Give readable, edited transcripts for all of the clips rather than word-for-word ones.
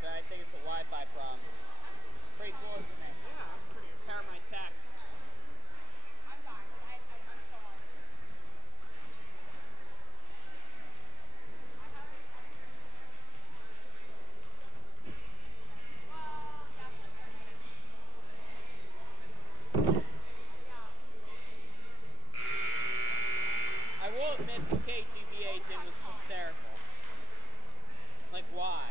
but I think it's a Wi-Fi problem. Pretty cool, isn't it? Yeah, that's pretty good. Compare my text. I'm sorry. I'm sorry. I will admit the KTVA gym was hysterical. Like, why?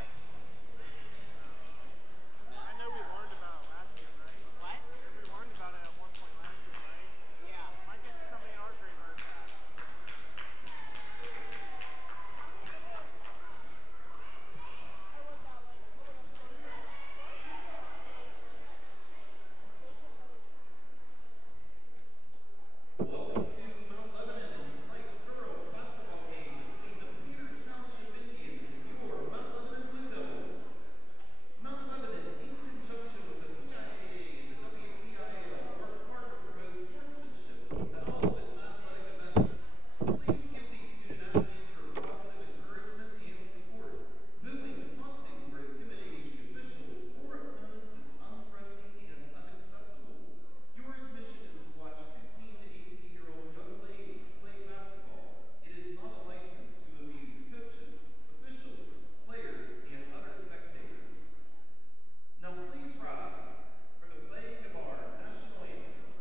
I know we learned about it last year, right? What? We learned about it at one point last year, right? Yeah. My guess is somebody in our grade learned that. Welcome to Mount Lebanon and tonight's girls basketball game between the Peters Township Indians and your Mount Lebanon Blue Devils. Mount Lebanon, in conjunction with the PIAA and the WPIAL, work hard to promote sportsmanship at all of its athletic events. Please give these student athletes your positive encouragement and support. Booing, taunting, or intimidating the officials or opponents is unfriendly and unacceptable. Your admission is to watch 15 to 18-year-old young ladies play basketball. It is not a license to abuse coaches, officials, players, and other spectators. Now please rise for the playing of our national anthem.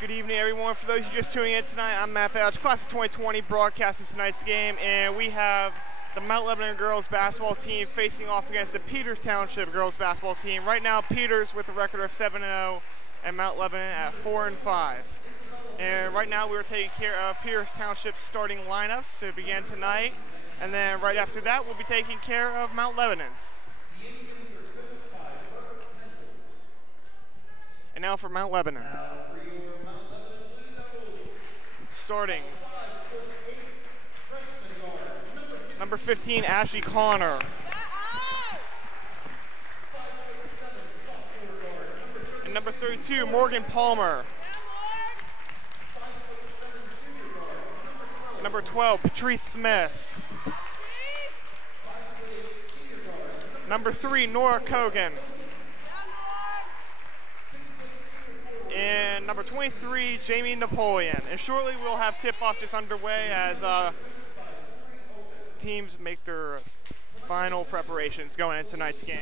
Good evening, everyone. For those of you just tuning in tonight, I'm Matt Bouch, class of 2020, broadcasting tonight's game, and we have the Mount Lebanon girls basketball team facing off against the Peters Township girls basketball team. Right now, Peters with a record of 7-0, and Mount Lebanon at 4-5. And right now, we're taking care of Peters Township's starting lineups to begin tonight, and then right after that, we'll be taking care of Mount Lebanon's. And now for Mount Lebanon. Starting. Number 15, Ashley Connor. And number 32, Morgan Palmer. And number 12, Patrice Smith. Number 3, Nora Kogan. And number 23, Jamie Napoleon. And shortly we'll have tip-off just underway as teams make their final preparations going into tonight's game.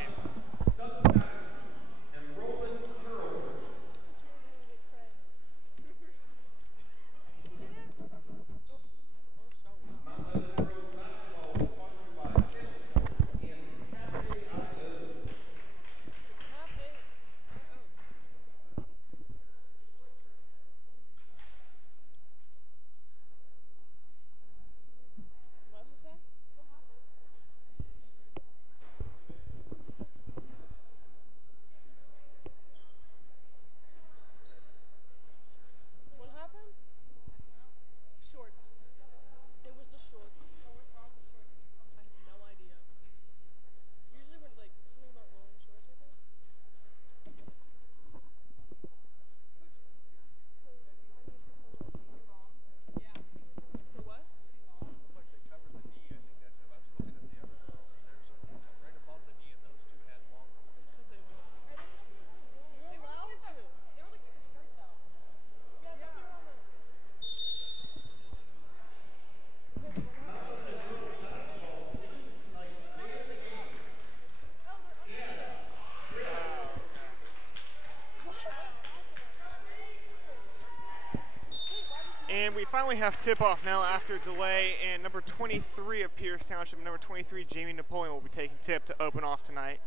finally have tip-off now after a delay, and number 23 of Peters Township, number 23, Jamie Napoleon, will be taking tip to open off tonight.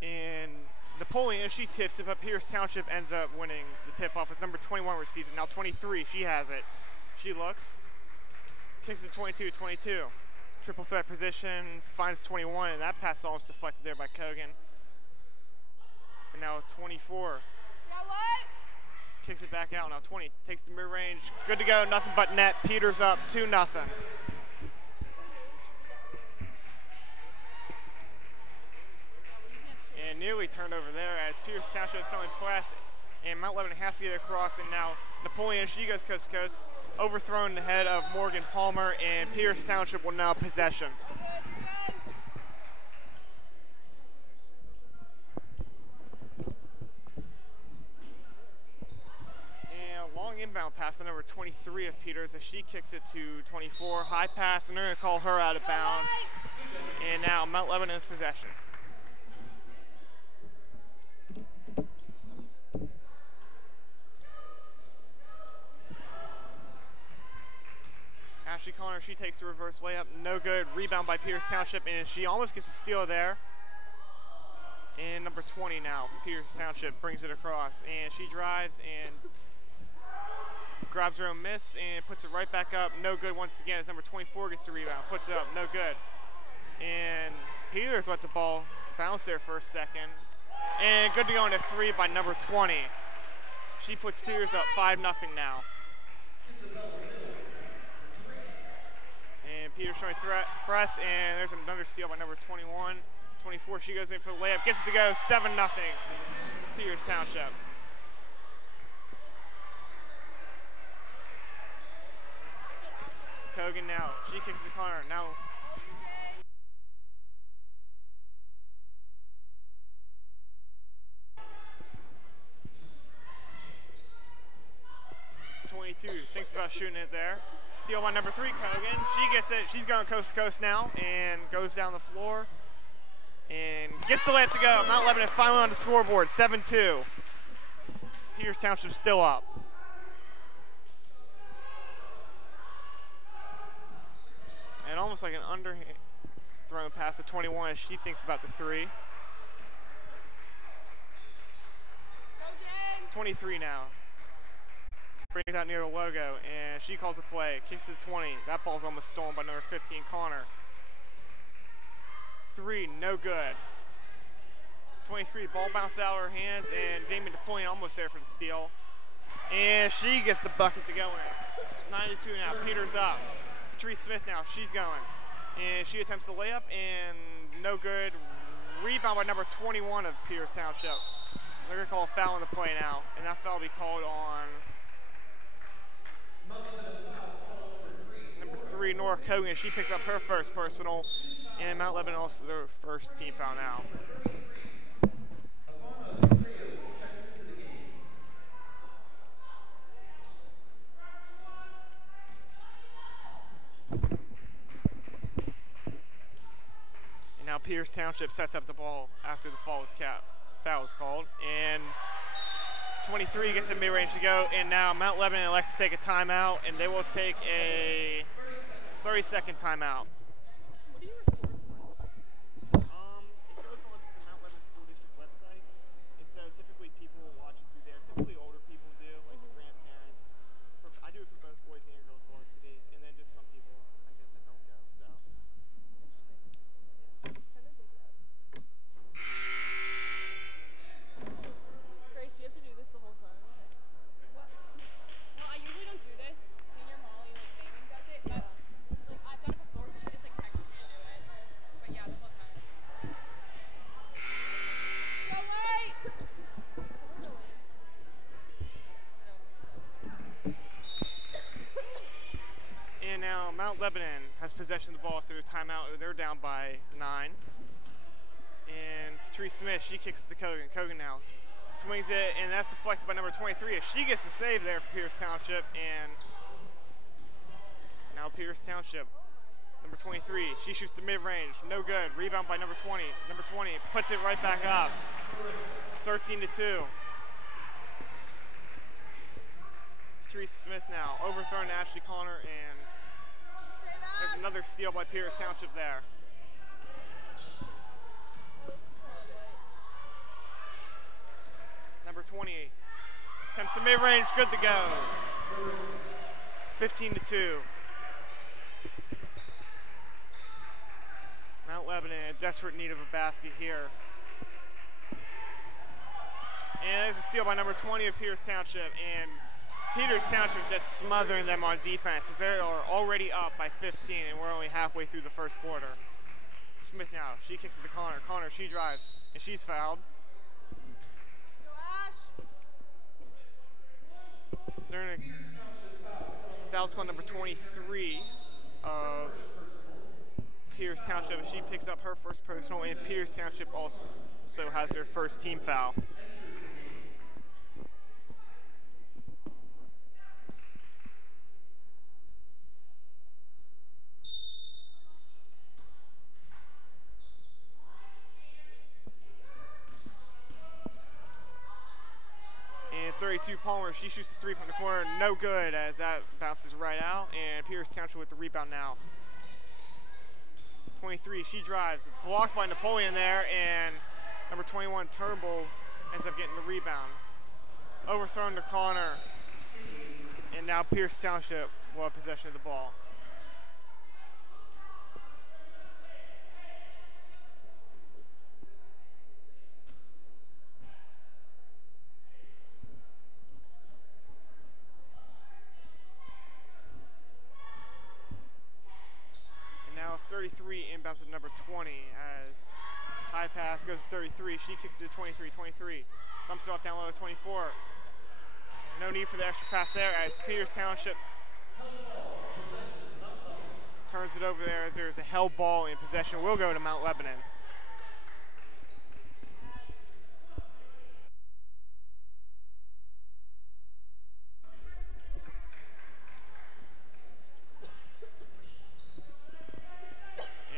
And Napoleon, if she tips it, but Peters Township ends up winning the tip-off as number 21 receives it. Now 23, she has it. She looks, kicks it 22, 22. Triple threat position, finds 21, and that pass is almost deflected there by Kogan. And now 24. Kicks it back out. Now 20, takes the mid-range. Good to go, nothing but net. Peters up 2-0. And nearly turned over there as Peters Township suddenly press, and Mount Lebanon has to get across, and now Napoleon, she goes coast to coast, overthrown the head of Morgan Palmer, and Peters Township will now possession. And a long inbound pass on number 23 of Peters as she kicks it to 24. High pass, and they're going to call her out of bounds. And now Mount Lebanon is possession. Ashley Connor, she takes the reverse layup, no good. Rebound by Peters Township, and she almost gets a steal there. And number 20 now, Peters Township brings it across, and she drives and grabs her own miss and puts it right back up. No good once again as number 24 gets the rebound, puts it up, no good. And Peters let the ball bounce there for a second. And good to go into 3 by number 20. She puts Peters up 5-0 now. And Peters trying to press, and there's another steal by number 21. 24, she goes in for the layup, gets it to go, 7-0, Peters Township. Kogan now, she kicks the corner, now. Thinks about shooting it there. Steal by number 3, Kogan. She gets it. She's going coast to coast now and goes down the floor and gets the layup to go. Mount Lebanon finally on the scoreboard, 7-2. Peters Township still up. And almost like an underthrown pass to 21 as she thinks about the 3. 23 now. Brings out near the logo, and she calls a play. Kicks to 20. That ball's almost stolen by number 15, Connor. 3, no good. 23, ball bounced out of her hands, and Damien Napoleon almost there for the steal. And she gets the bucket to go in. 9-2 now, Peters up. Patrice Smith now, she's going. And she attempts the layup, and no good. Rebound by number 21 of Peters Township. They're going to call a foul on the play now, and that foul will be called on number 3, Nora Kogan. She picks up her first personal, and Mount Lebanon also their first team foul now. And now Peters Township sets up the ball after the foul was called, and 23 gets a mid-range to go, and now Mount Lebanon elects to take a timeout, and they will take a 30-second timeout. What do you record for? It goes on to the Mount Lebanon School District website, and so typically people will watch it through there. Typically older people do, like the grandparents. I do it for both boys and girls varsity, and then just some people, I guess, that don't go. So. Grace, you have to do this the whole time. Well, I usually don't do this. Senior Molly, like, Damon does it, but, like, I've done it before, so she just, like, texted me to do it. But, yeah, the whole time. Go wait! And now Mount Lebanon has possession of the ball after their timeout. They're down by 9. And Patrice Smith, she kicks it to Kogan. Kogan now Swings it, and that's deflected by number 23. As she gets the save there for Pierce Township, and now Pierce Township. Number 23, she shoots the mid-range, no good. Rebound by number 20. Number 20 puts it right back up. 13-2. Patrice Smith now overthrown Ashley Connor, and there's another steal by Pierce Township there. Number 20 attempts the mid-range, good to go. 15-2. Mount Lebanon in desperate need of a basket here. And there's a steal by number 20 of Peters Township, and Peters Township just smothering them on defense as they are already up by 15, and we're only halfway through the first quarter. Smith now, she kicks it to Connor. Connor, she drives, and she's fouled. They're in a foul squad number 23 of Peters Township, and she picks up her first personal, and Peters Township also has their first team foul. And 32 Palmer, she shoots the three from the corner, no good as that bounces right out, and Peters Township with the rebound now. 23, she drives, blocked by Napoleon there, and number 21, Turnbull, ends up getting the rebound. Overthrown to Connor, and now Peters Township will have possession of the ball. And now 33 inbounds to number 20 as high pass goes to 33. She kicks it to 23. 23 dumps it off down low to 24. No need for the extra pass there as Peters Township turns it over there as there's a held ball in possession. Will go to Mount Lebanon.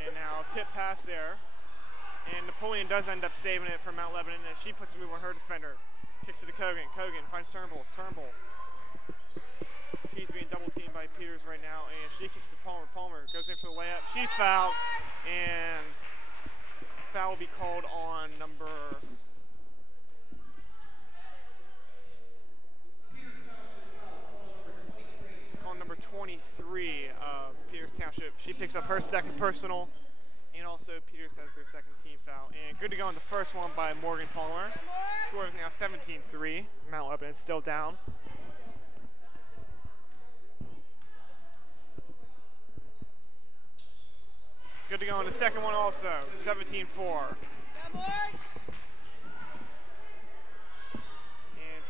And now tip pass there. And Napoleon does end up saving it for Mount Lebanon as she puts a move on her defender. Kicks it to Kogan. Kogan finds Turnbull. Turnbull. She's being double teamed by Peters right now, and she kicks to Palmer. Palmer goes in for the layup. She's fouled, and foul will be called on number number 23 of Peters Township. She picks up her second personal. And also Peters has their second team foul. And good to go on the first one by Morgan Palmer. Score is now 17-3. Mount Lebanon still down. Good to go on the second one also, 17-4. And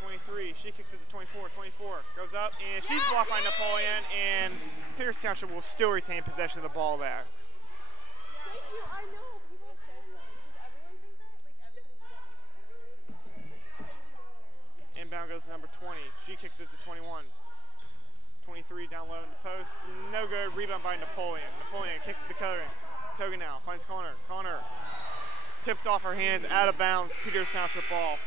23, she kicks it to 24. 24 goes up, and she's blocked by Napoleon, and Peters Township will still retain possession of the ball there. Thank you. I know. People say that. Does everyone think that? Like, every single Inbound goes to number 20. She kicks it to 21. 23 down low in the post. No good. Rebound by Napoleon. Napoleon kicks it to Kogan. Kogan now finds Connor. Connor tipped off her hands, out of bounds. Peters Township ball.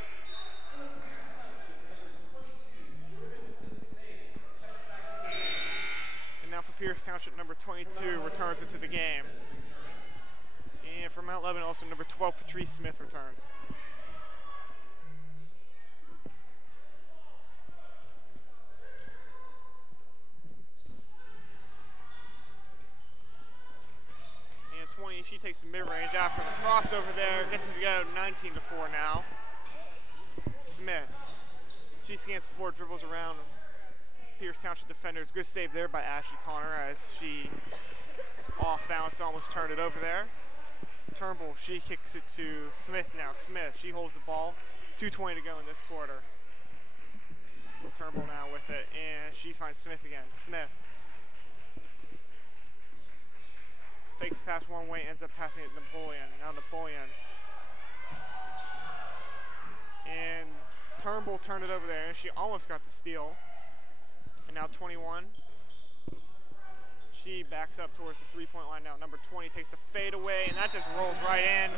And now for Peters Township, number 22 returns into the game. And for Mount Lebanon, also number 12, Patrice Smith returns. And 20, she takes the mid-range after the crossover there. Gets it to go 19-4 now. Smith. She scans the floor, dribbles around Peters Township defenders. Good save there by Ashley Connor as she was off balance, almost turned it over there. Turnbull, she kicks it to Smith now. Smith, she holds the ball. 2:20 to go in this quarter. Turnbull now with it, and she finds Smith again. Smith fakes the pass one way, ends up passing it to Napoleon. Now Napoleon. And Turnbull turned it over there, and she almost got the steal. And now 21. She backs up towards the three-point line now. Number 20 takes the fade away, and that just rolls right in.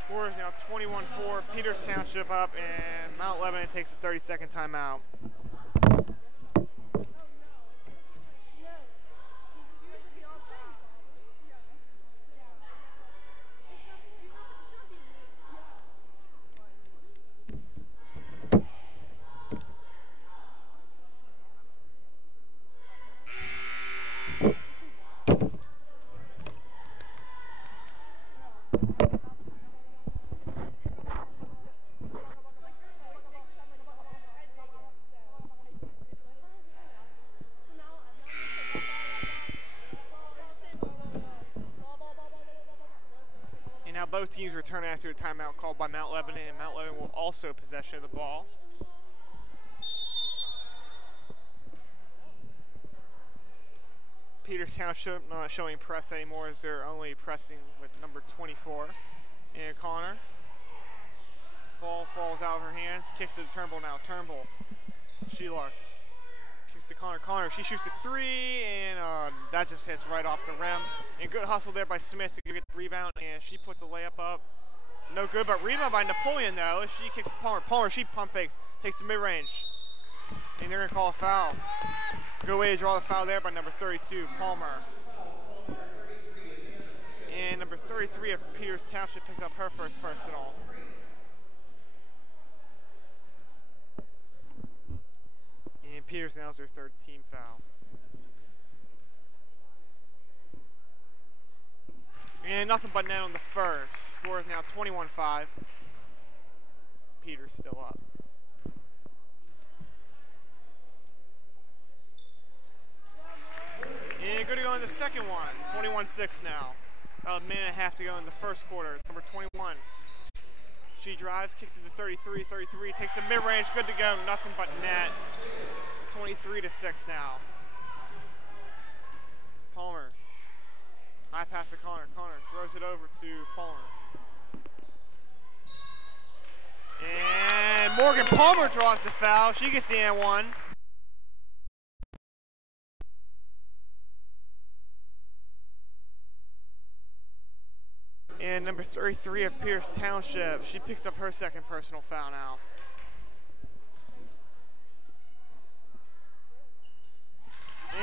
Score is now 21-4. Peters Township up, and Mount Lebanon takes a 30-second timeout. Now both teams return after a timeout called by Mount Lebanon, and Mount Lebanon will also possession of the ball. Peters Township not showing press anymore as they're only pressing with number 24. And Connor. Ball falls out of her hands, kicks to Turnbull now. Turnbull, she looks. Kicks to Connor. Connor, she shoots the three, and that just hits right off the rim. And good hustle there by Smith to get the rebound, and she puts a layup up. No good, but rebound by Napoleon, though. She kicks to Palmer. Palmer, she pump fakes, takes the mid-range. And they're going to call a foul. Good way to draw the foul there by number 32, Palmer. And number 33 of Peters Township picks up her first personal. And Peters now is their third team foul. And nothing but net on the first. Score is now 21-5. Peters still up. And good to go in the second one. 21-6 now. About a minute and a half to go in the first quarter. It's number 21. She drives, kicks it to 33. 33 takes the mid-range. Good to go. Nothing but net. 23-6 now. Palmer. High pass to Connor. Connor throws it over to Palmer. And Morgan Palmer draws the foul. She gets the N1. And number 33 of Pierce Township, she picks up her second personal foul now.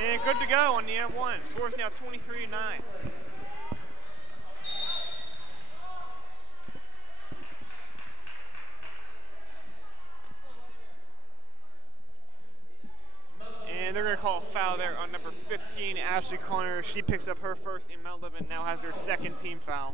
And good to go on the M1. Score's now 23-9. And they're going to call a foul there on number 15, Ashley Connor. She picks up her first, and Mount Lebanon now has their second team foul.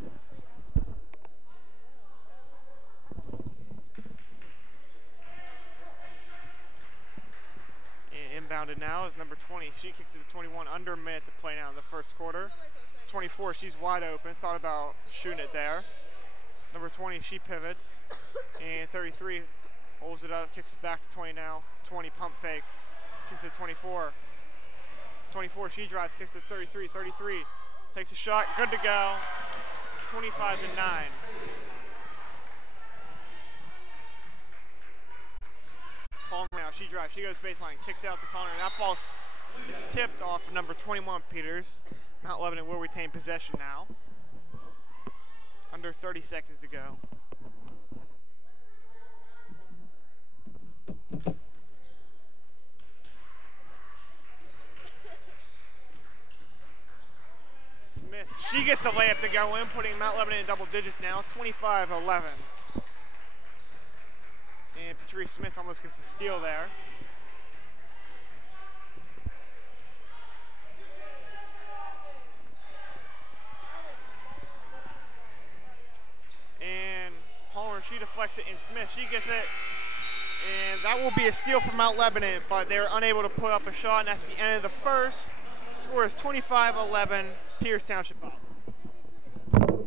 And inbounded now is number 20. She kicks it to 21, under a minute to play now in the first quarter. 24, she's wide open, thought about shooting it there. Number 20, she pivots. And 33 holds it up, kicks it back to 20 now. 20 pump fakes. Kicks it to 24. 24, she drives, kicks it to 33. 33 takes a shot, good to go. 25-9. Palmer now, she drives, she goes baseline, kicks out to Connor. That ball is tipped off of number 21, Peters. Mount Lebanon will retain possession now. Under 30 seconds to go. Smith, she gets the layup to go in, putting Mount Lebanon in double digits now, 25-11. And Patrice Smith almost gets the steal there. And Palmer, she deflects it, and Smith, she gets it. And that will be a steal for Mount Lebanon, but they're unable to put up a shot, and that's the end of the first. Score is 25-11, Pierce Township up. 50-50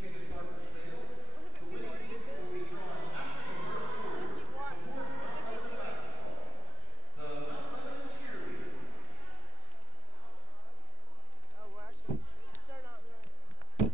tickets are for sale. The winning ticket will be drawn after the third quarter. Support Mount Lebanon basketball. The Mount Lebanon cheerleaders. Oh, well, actually, they're not right.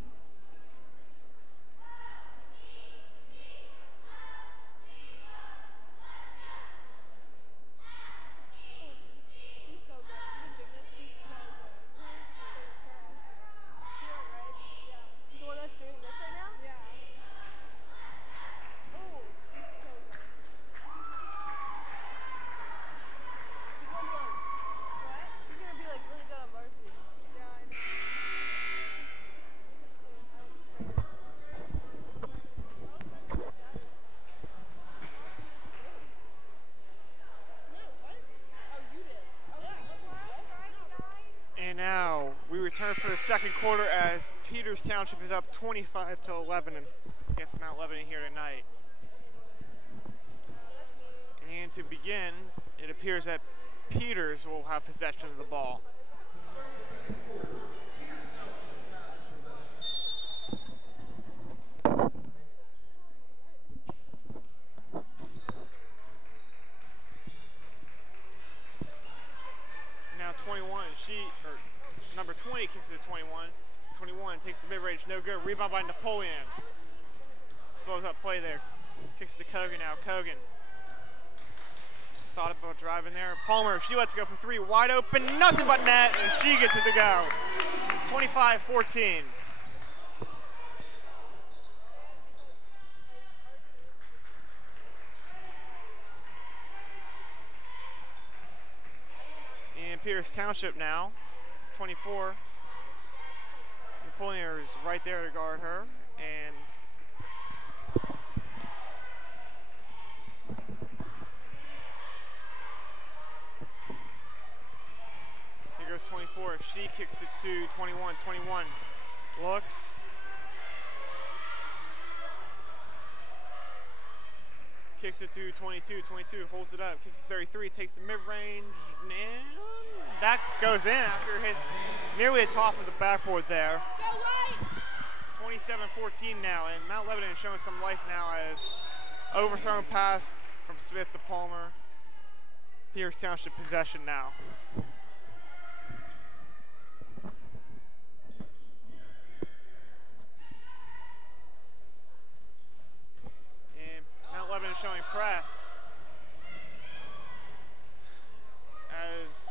return for the second quarter as Peters Township is up 25-11 against Mount Lebanon here tonight. And to begin, it appears that Peters will have possession of the ball. Now 21, number 20 kicks it to 21. 21 takes the mid-range, no good. Rebound by Napoleon. Slows up play there. Kicks to Kogan now. Kogan thought about driving there. Palmer, she lets it go for three. Wide open, nothing but net, and she gets it to go. 25-14. And Peters Township now. It's 24. Napoleon is right there to guard her. And here goes 24. She kicks it to 21. 21 looks. Kicks it to 22. 22 holds it up. Kicks it 33. Takes the mid-range. And that goes in after his nearly the top of the backboard there. 27-14 now, and Mount Lebanon is showing some life now as overthrown pass from Smith to Palmer. Peters Township possession now. And Mount Lebanon is showing press as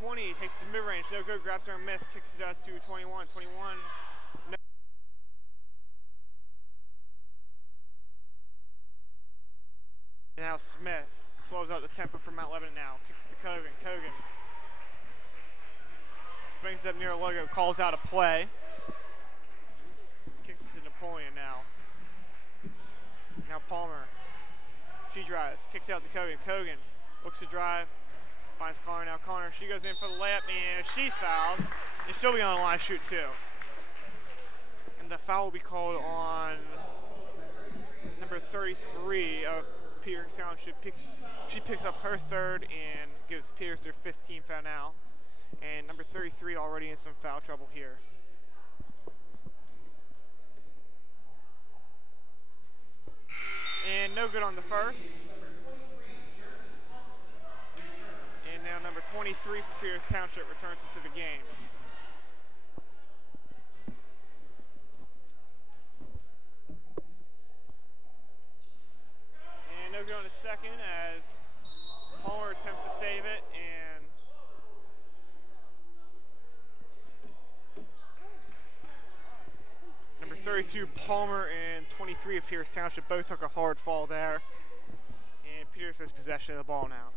20 takes the mid-range, no good, grabs her and miss, kicks it out to 21. 21, no. Now Smith slows out the tempo for Mount Lebanon now, kicks to Kogan. Kogan brings it up near a logo, calls out a play. Kicks it to Napoleon now. Now Palmer, she drives, kicks out to Kogan. Kogan looks to drive. Finds Connor now. Connor, she goes in for the layup, and she's fouled. And she'll be on the line to shoot too. And the foul will be called on number 33 of Peters Township. She picks up her third and gives Peters their 15th foul now. And number 33 already in some foul trouble here. And no good on the first. And now number 23 for Peters Township returns into the game. And no good on the second as Palmer attempts to save it, and number 32 Palmer and 23 of Peters Township both took a hard fall there. And Peters has possession of the ball now.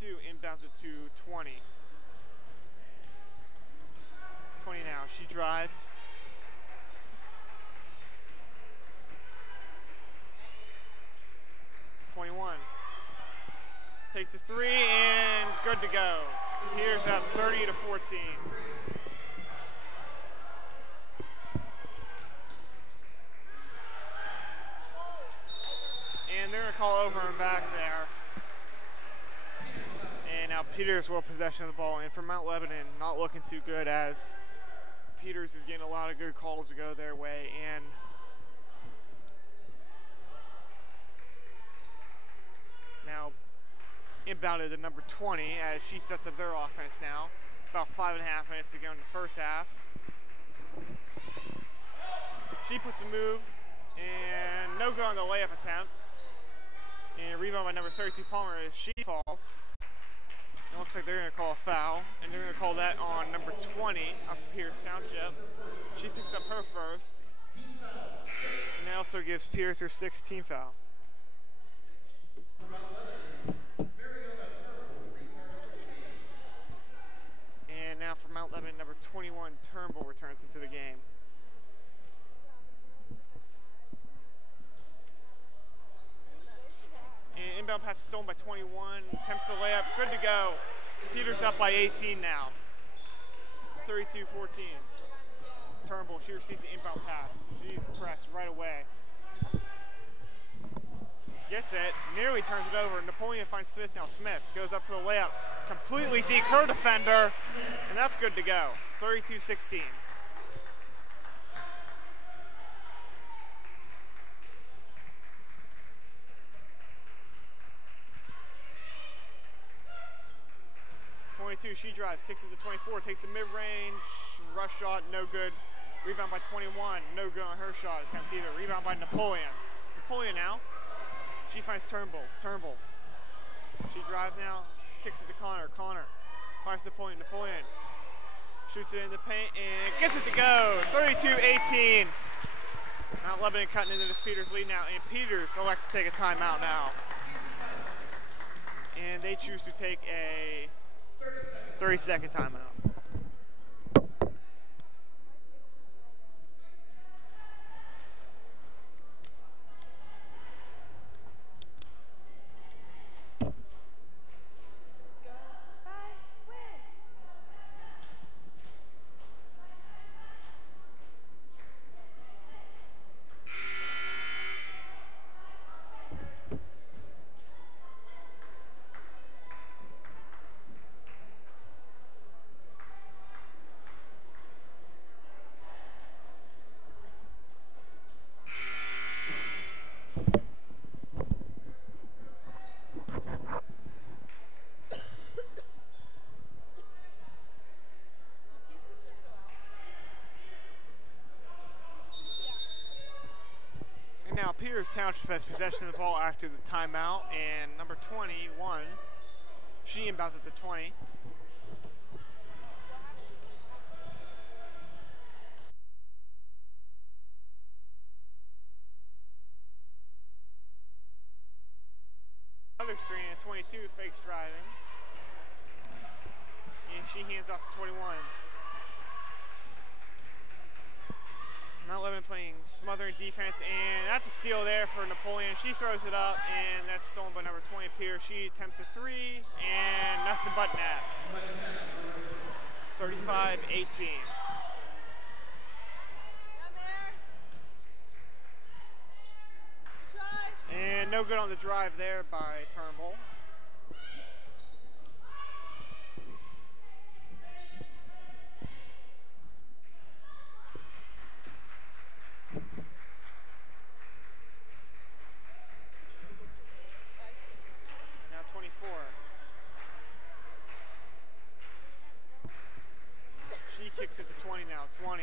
Inbounds it to 20. 20 now. She drives. Takes the three and good to go. Here's up 30-14. And they're going to call over and back there. And now Peters will possession of the ball. And for Mount Lebanon, not looking too good as Peters is getting a lot of good calls to go their way. And now inbounded to number 20 as she sets up their offense now. About 5.5 minutes to go in the first half. She puts a move and no good on the layup attempt. And rebound by number 32 Palmer as she falls. It looks like they're going to call a foul, and they're going to call that on number 20 of Peters Township. She picks up her first, and that also gives Peters her 16th foul. And now for Mount Lebanon, number 21 Turnbull returns into the game. And inbound pass is stolen by 21. Attempts the layup. Good to go. Peters up by 18 now. 32-14. Turnbull, she receives the inbound pass. She's pressed right away. Gets it, nearly turns it over. Napoleon finds Smith now. Smith goes up for the layup. Completely dekes her defender, and that's good to go. 32-16. She drives, kicks it to 24, takes the mid-range, rush shot, no good. Rebound by 21, no good on her shot attempt either. Rebound by Napoleon. Napoleon now. She finds Turnbull. Turnbull. She drives now, kicks it to Connor. Connor finds Napoleon. Napoleon shoots it in the paint and gets it to go. 32-18. Mount Lebanon cutting into this Peters lead now, and Peters elects to take a timeout now. And they choose to take a 30-second timeout. Now Peters Township has possession of the ball after the timeout, and number 21, she inbounds at the 20. Other screen at 22, fakes driving, and she hands off to 21. Mount Lebanon playing smothering defense, and that's a steal there for Napoleon. She throws it up, and that's stolen by number 20, Pierce. She attempts a three, and nothing but net. 35-18. And no good on the drive there by Turnbull. Kicks it to 20 now, 20.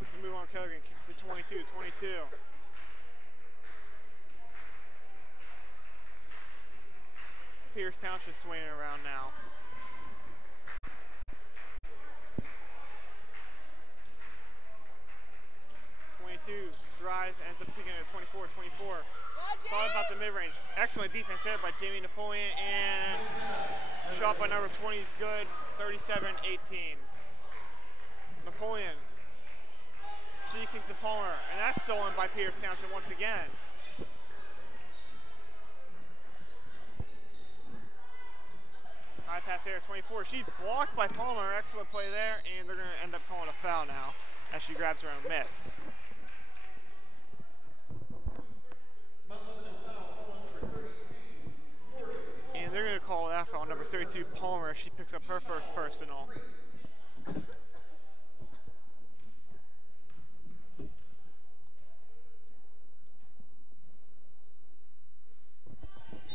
Puts a move on Kogan, kicks it to 22, 22. Pierce Township swinging around now. 22, drives, ends up kicking it at 24, 24. Thought about the mid-range. Excellent defense there by Jamie Napoleon, and shot by number 20 is good. 37-18. Napoleon. She kicks to Palmer, and that's stolen by Peters Township once again. High pass there, 24. She's blocked by Palmer. Excellent play there, and they're going to end up calling a foul now as she grabs her own miss. And they're going to call that foul on number 32, Palmer. She picks up her first personal.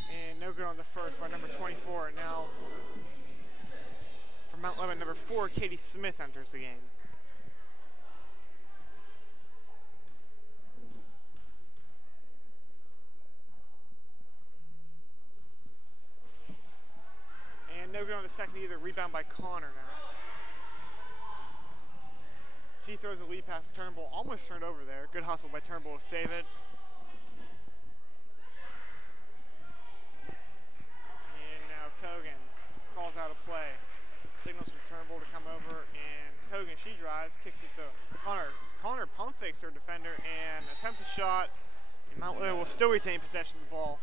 And no good on the first by number 24. Now, from Mount Lebanon, number 4, Katie Smith enters the game. No good on the second either. Rebound by Connor now. She throws a lead pass to Turnbull. Almost turned over there. Good hustle by Turnbull to save it. And now Kogan calls out a play. Signals for Turnbull to come over. And Kogan, she drives, kicks it to Connor. Connor pump fakes her defender and attempts a shot. And Mount Lebanon will still retain possession of the ball.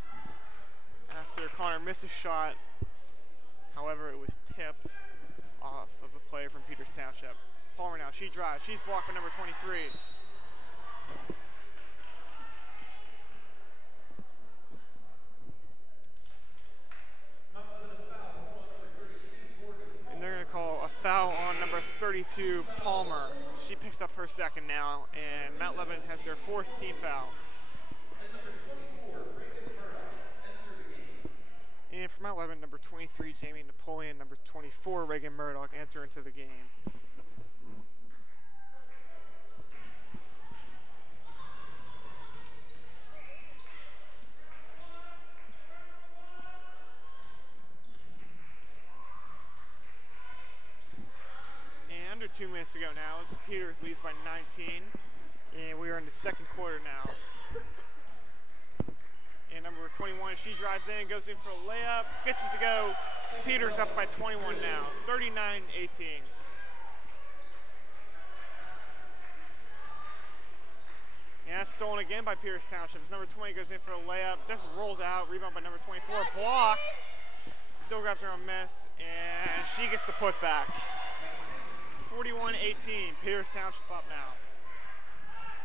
after Connor missed a shot. However, it was tipped off of a player from Peters Township. Palmer now, she drives. She's blocked by number 23. And they're going to call a foul on number 32, Palmer. She picks up her second now, and Mount Lebanon has their fourth team foul. And for Mount Lebanon, number 23, Jamie Napoleon, number 24, Reagan Murdoch enter into the game. And under 2 minutes to go now, as Peters leads by 19, and we are in the second quarter now. And number 21, she drives in, goes in for a layup, gets it to go. Peters up by 21 now, 39-18. And that's stolen again by Peters Township. As number 20 goes in for a layup, just rolls out, rebound by number 24, blocked. Still grabs her own miss, and she gets the putback. 41-18, Peters Township up now.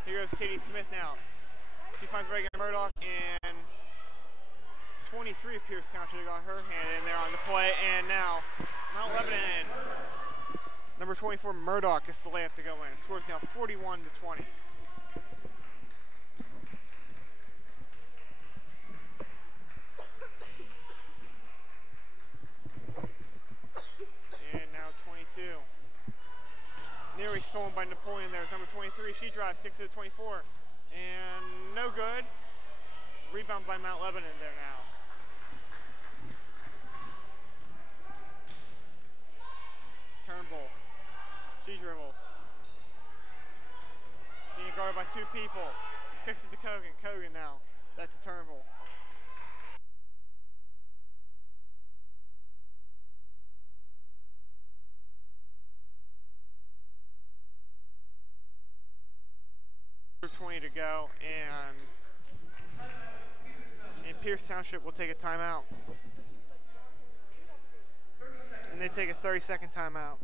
Here goes Katie Smith now. She finds Reagan Murdoch, and 23 of Pierce Township got her hand in there on the play, and now Mount Lebanon, number 24 Murdoch gets the layup to go in. Scores now 41-20. And now 22. Nearly stolen by Napoleon there. It's number 23. She drives, kicks it to 24. And no good. Rebound by Mount Lebanon there now. Turnbull. She dribbles. Being guarded by 2 people. Kicks it to Kogan. Kogan now. That's to Turnbull. There's 20 to go, and Pierce Township will take a timeout. And they take a 30-second timeout.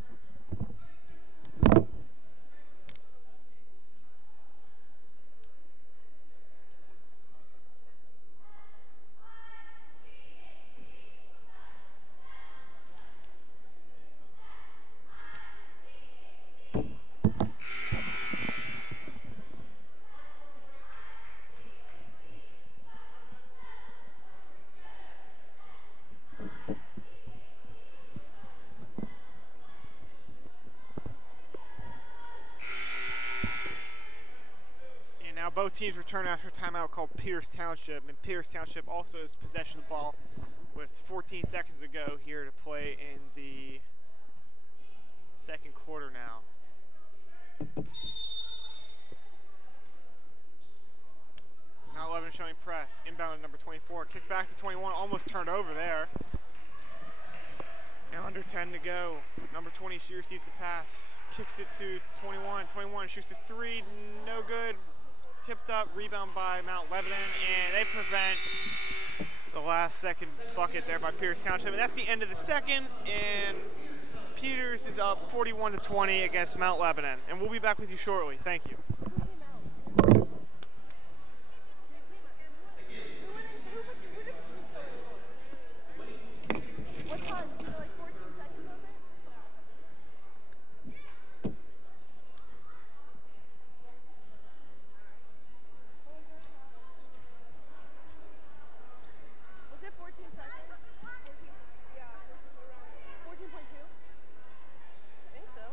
Both teams return after a timeout called Pierce Township, and Pierce Township also has possession of the ball with 14 seconds to go here to play in the second quarter now. Now 11 showing press, inbound number 24, kicked back to 21, almost turned over there. Now under 10 to go, number 20, she receives the pass, kicks it to 21, 21 shoots a 3, no good. Tipped up, rebound by Mount Lebanon, and they prevent the last second bucket there by Pierce Township. And that's the end of the second, and Peters is up 41-20 against Mount Lebanon. And we'll be back with you shortly. Thank you. What time? Like 14 seconds, was it? Was it 14 seconds? 14, yeah, 14.2? I think so.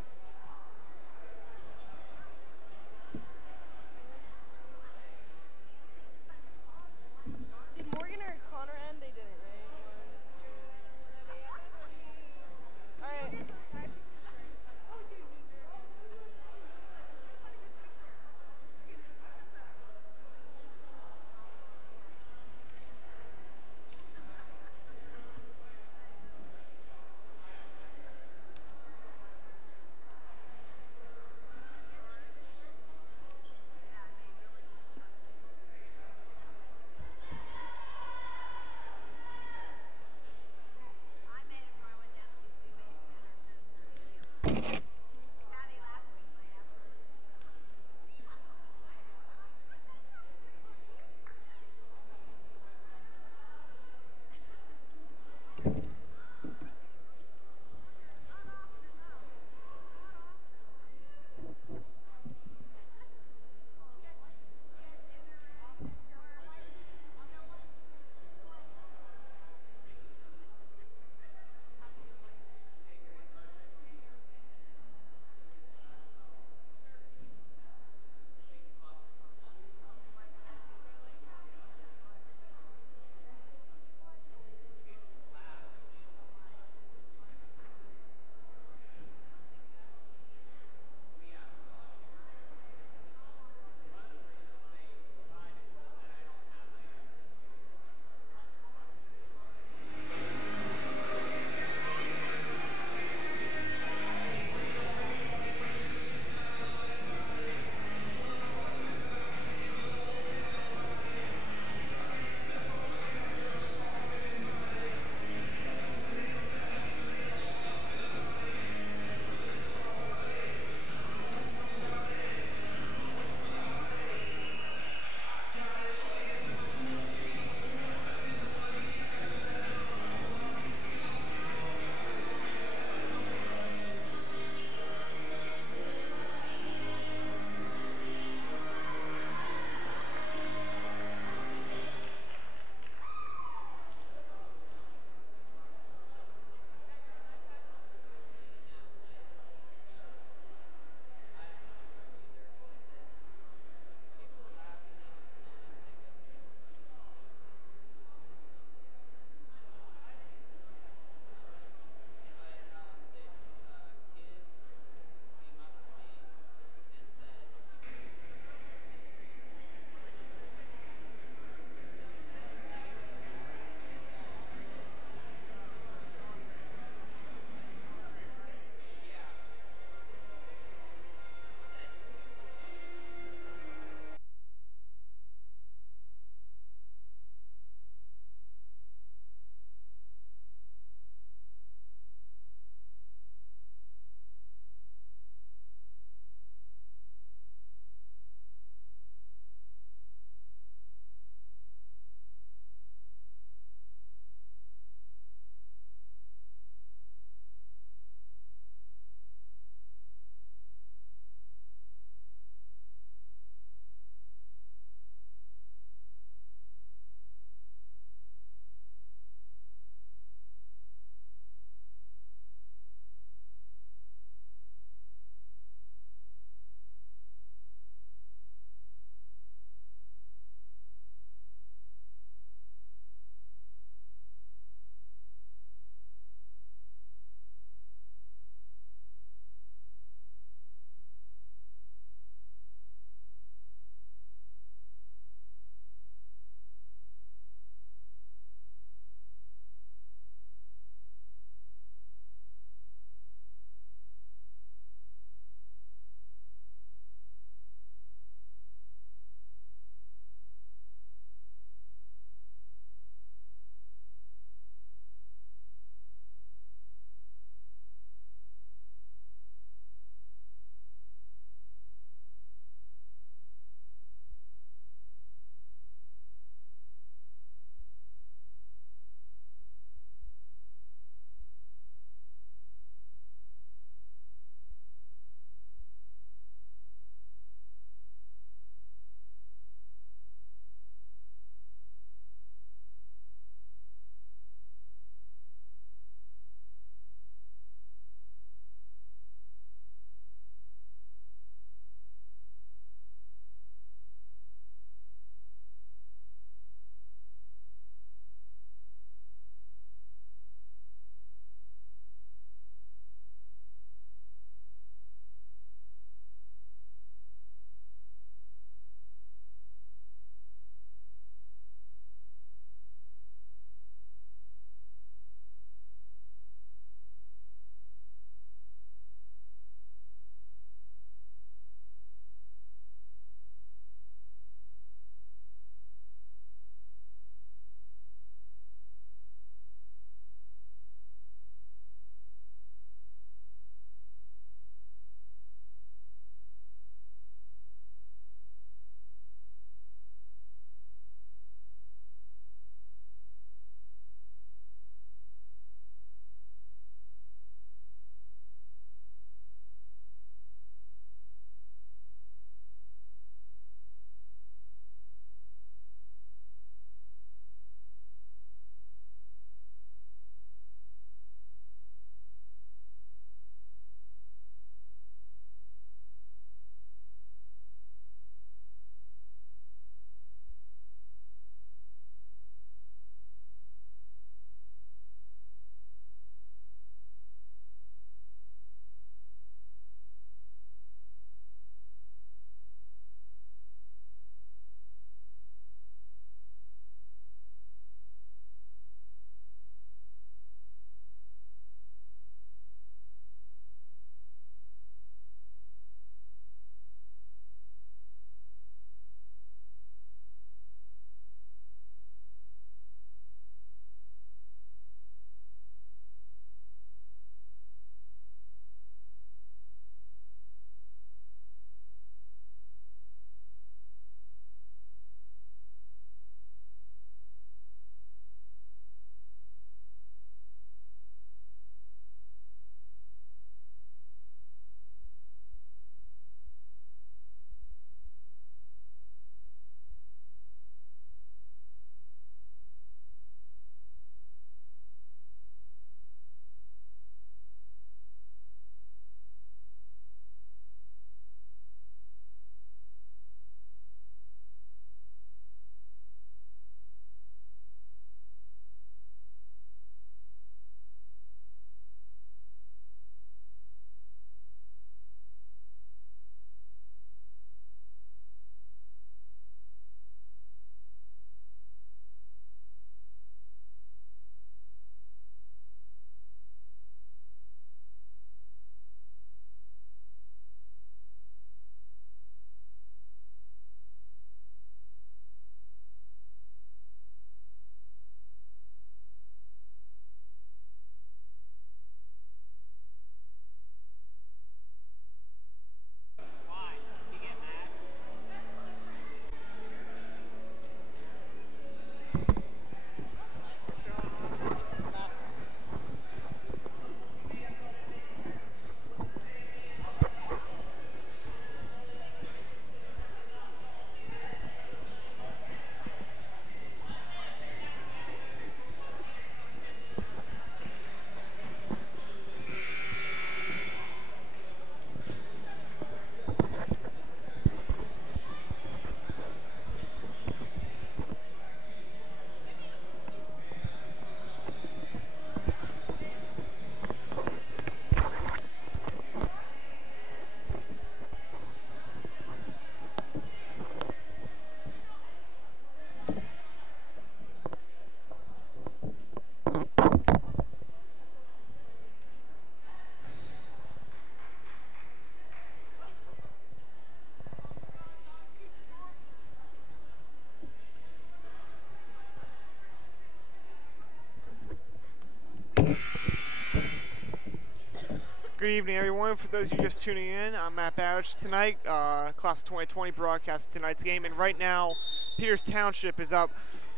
Good evening, everyone. For those of you just tuning in, I'm Matt Barrage tonight, class of 2020 broadcasting tonight's game. And right now, Peters Township is up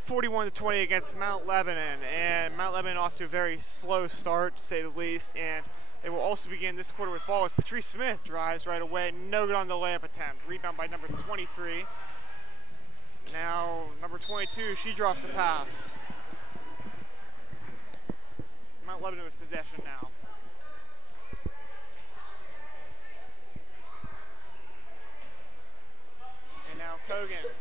41-20 against Mount Lebanon. And Mount Lebanon off to a very slow start, to say the least. And they will also begin this quarter with ball as Patrice Smith drives right away. No good on the layup attempt. Rebound by number 23. Now, number 22, she drops the pass. Mount Lebanon with possession now. And now Kogan.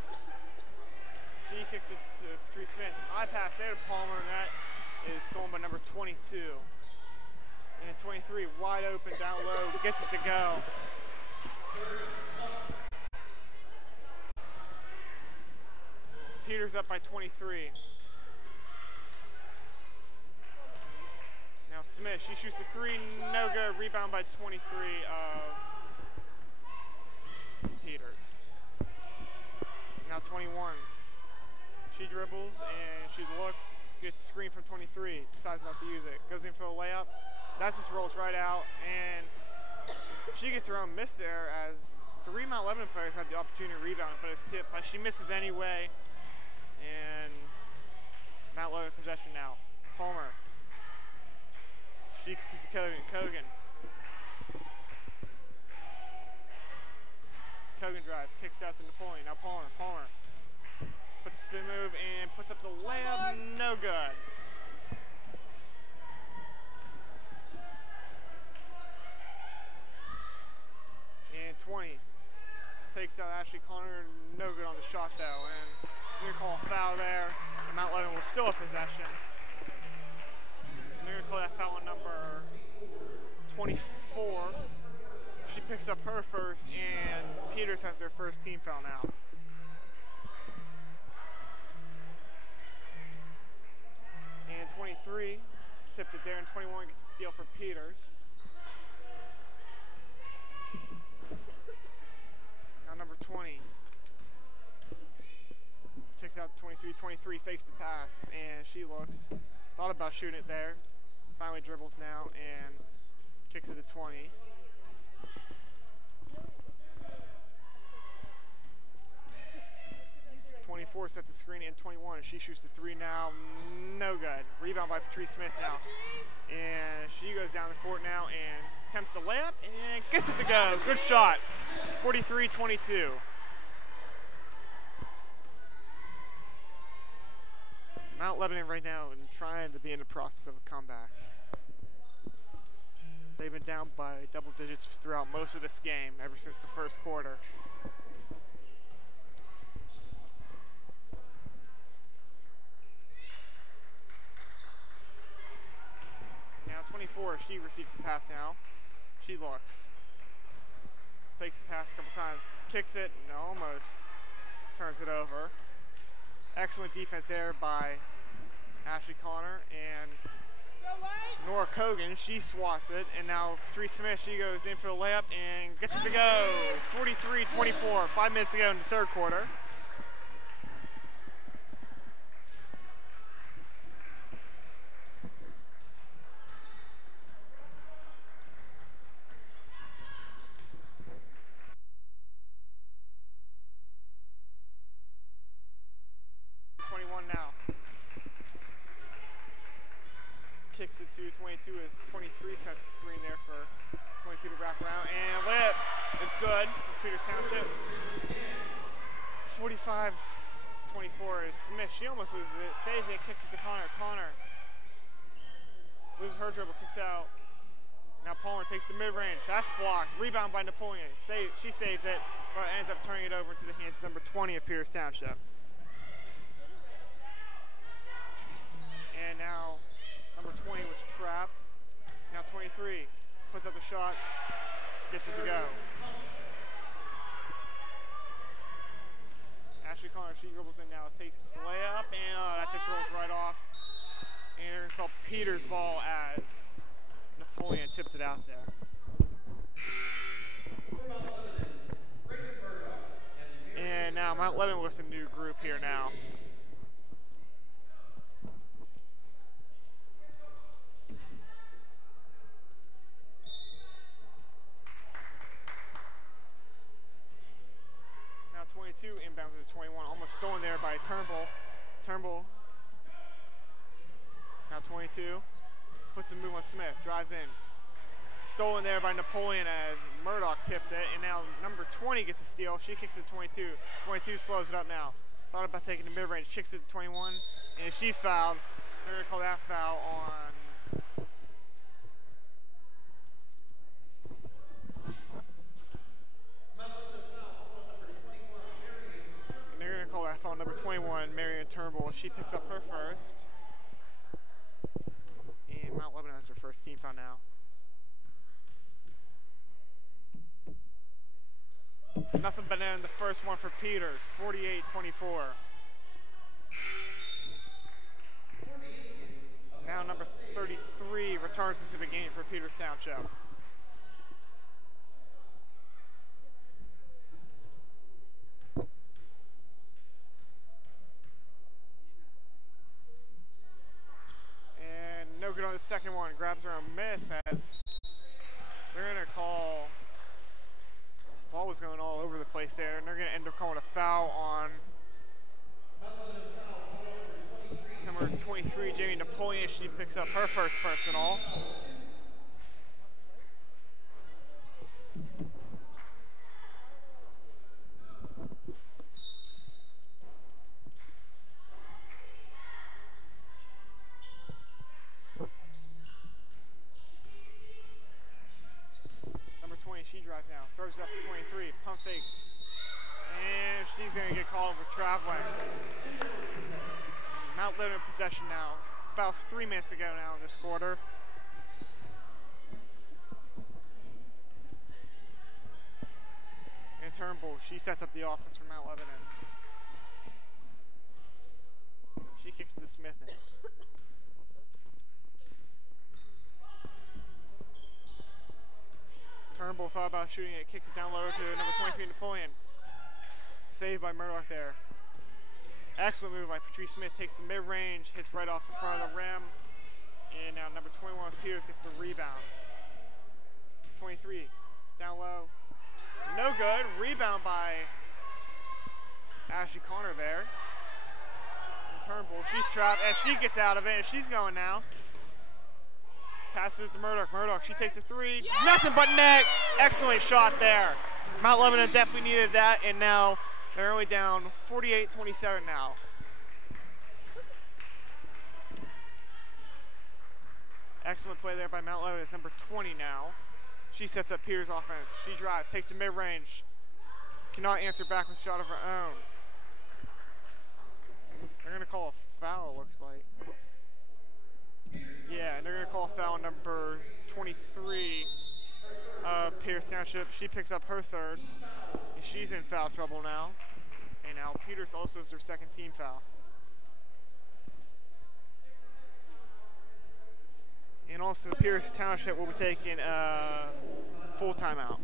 She kicks it to Patrice Smith. High pass there to Palmer, and that is stolen by number 22. And 23, wide open, down low, gets it to go. Peters up by 23. Now Smith, she shoots a three, no good. Rebound by 23 of Peters. Now 21. She dribbles and she looks, gets a screen from 23, decides not to use it. Goes in for a layup. That just rolls right out, and she gets her own miss there as three Mount Lebanon players had the opportunity to rebound, but it's tipped, but she misses anyway. And Mount Lebanon possession now. Palmer. She kicks to Kogan. Kogan drives, kicks out to Napoleon. Now Palmer. Puts a spin move and puts up the layup, no good. And 20. Takes out Ashley Connor, no good on the shot though. And we're gonna call a foul there. And Mount Lebanon will still have possession. And they're gonna call that foul on number 24. She picks up her first, and Peters has their first team foul now. And 23 tipped it there, and 21 gets a steal for Peters. Now number 20 kicks out 23. 23 fakes the pass, and she looks. Thought about shooting it there. Finally dribbles now and kicks it to 20. Sets a screen in 21. She shoots the three now, no good. Rebound by Patrice Smith now. And she goes down the court now and attempts the layup and gets it to go. Good shot. 43-22. Mount Lebanon right now and trying to be in the process of a comeback. They've been down by double digits throughout most of this game, ever since the first quarter. Now 24, she receives the pass now. She looks. Takes the pass a couple times. Kicks it, and almost turns it over. Excellent defense there by Ashley Connor, and Nora Kogan, she swats it, and now Patrice Smith, she goes in for the layup and gets it to go. 43-24, 5 minutes to go in the third quarter. Now kicks it to 22 as 23 sets the screen there for 22 to wrap around, and layup is good for Peters Township. 45-24 is Smith. She almost loses it, saves it, kicks it to Connor. Connor loses her dribble, kicks out. Now Palmer takes the mid-range. That's blocked. Rebound by Napoleon. She saves it, but ends up turning it over into the hands of number 20 of Peters Township. And now number 20 was trapped. Now 23 puts up a shot, gets it to go. Ashley Connor, she dribbles in now, takes the layup, and that just rolls right off. And they're going to call Peters' ball as Napoleon tipped it out there. And now Mount Lebanon with a new group here now. 22 inbounds to the 21. Almost stolen there by Turnbull. Turnbull. Now 22. Puts a move on Smith. Drives in. Stolen there by Napoleon as Murdoch tipped it. And now number 20 gets a steal. She kicks it to 22. 22 slows it up now. Thought about taking the mid-range. Kicks it to 21. And she's fouled. They're going to call that foul on... And they're going to call that foul number 21, Marion Turnbull. She picks up her first. And Mount Lebanon has their first team foul now. Nothing but in the first one for Peters, 48-24. Now number 33 returns into the game for Peters Township. And no good on the second one. Grabs her own miss as they're going to call... Ball was going all over the place there, and they're going to end up calling a foul on number 23, Jamie Napoleon. She picks up her first personal. She drives now, throws it up to 23, pump fakes, and she's going to get called for traveling. Mount Lebanon possession now, about 3 minutes to go now in this quarter. And Turnbull, she sets up the offense for Mount Lebanon. She kicks to Smith now. Turnbull thought about shooting it, kicks it down low to number 23, Napoleon. Saved by Murdoch there. Excellent move by Patrice Smith, takes the mid-range, hits right off the front of the rim. And now number 21, Peters, gets the rebound. 23, down low. No good, rebound by Ashley Connor there. And Turnbull, she's trapped, and she gets out of it, and she's going now. Passes it to Murdoch. Murdoch, she takes a three. Yeah! Nothing but net. Excellent shot there. Mount Lebanon definitely needed that, and now they're only down 48-27 now. Excellent play there by Mount Lebanon. It's number 20 now. She sets up Peters' offense. She drives, takes the mid-range. Cannot answer back with a shot of her own. They're going to call a foul, looks like. Yeah, and they're going to call a foul on number 23 of Pierce Township. She picks up her third, and she's in foul trouble now. And now Peters also is their second team foul. And also Pierce Township will be taking a full timeout.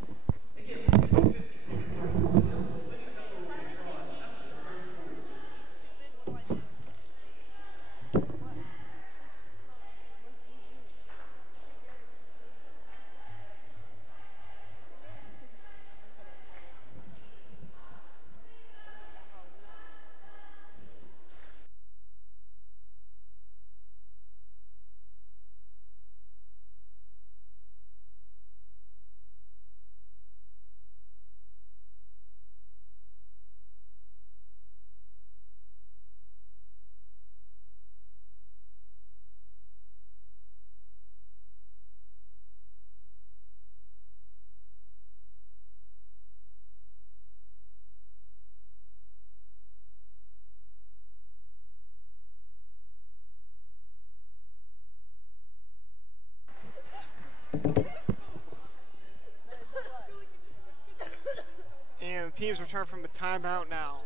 And the teams return from the timeout now.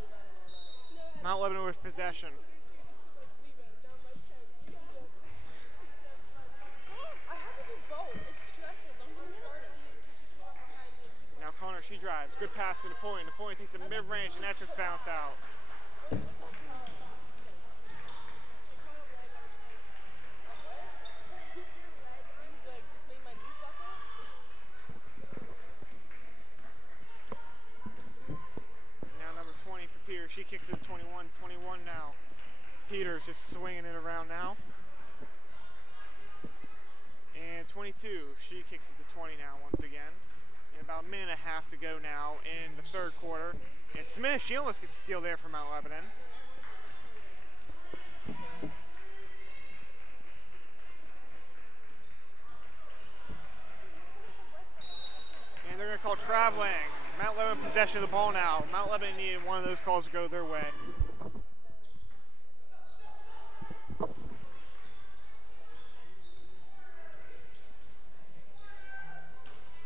Mount Lebanon with possession. I have to do both. It's stressful. Don't get me started. Now Connor, she drives. Good pass to Napoleon. Napoleon takes the mid-range, and that just bounced out. She kicks it to 21. 21 now. Peters just swinging it around now. And 22, she kicks it to 20 now once again. And about a minute and a half to go now in the third quarter. And Smith, she almost gets a steal there from Mount Lebanon. And they're going to call traveling. Mount Lebanon possession of the ball now. Mount Lebanon needed one of those calls to go their way.